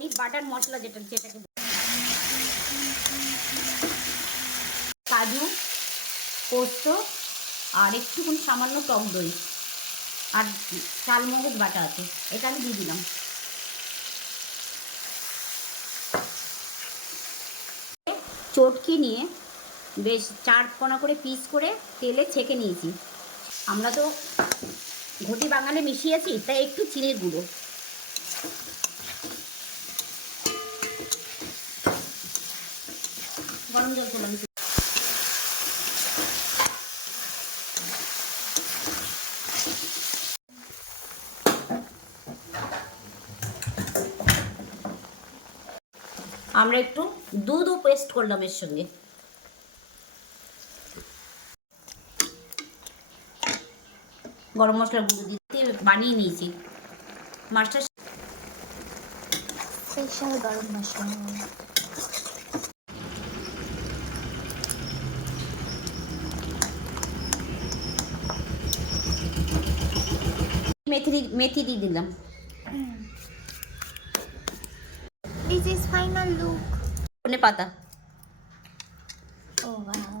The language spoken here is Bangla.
পনির বাটার মশলা যেটাকে কাজু, পোস্ত আর একটুখানি সামান্য টক দই আর চালমগজ বাটা আছে, এটা আমি দিয়ে দিলাম। চটকি নিয়ে বেশ 4 কোনা করে পিস করে তেলে ছেঁকে নিয়েছি। আমরা তো ঘটি বাঙালি মিশিয়েছি, তাই একটু চিনির গুঁড়ো, গরম জল করলাম। আমরা একটু দুধও পেস্ট করলাম এর সঙ্গে। গরম মশলা গুঁড়ো দিয়ে বানিয়ে নিয়েছি মাছটা। স্পেশাল গরম মশলা। মেথি দিয়ে দিলাম। This is final look. ধনে পাতা। Oh wow.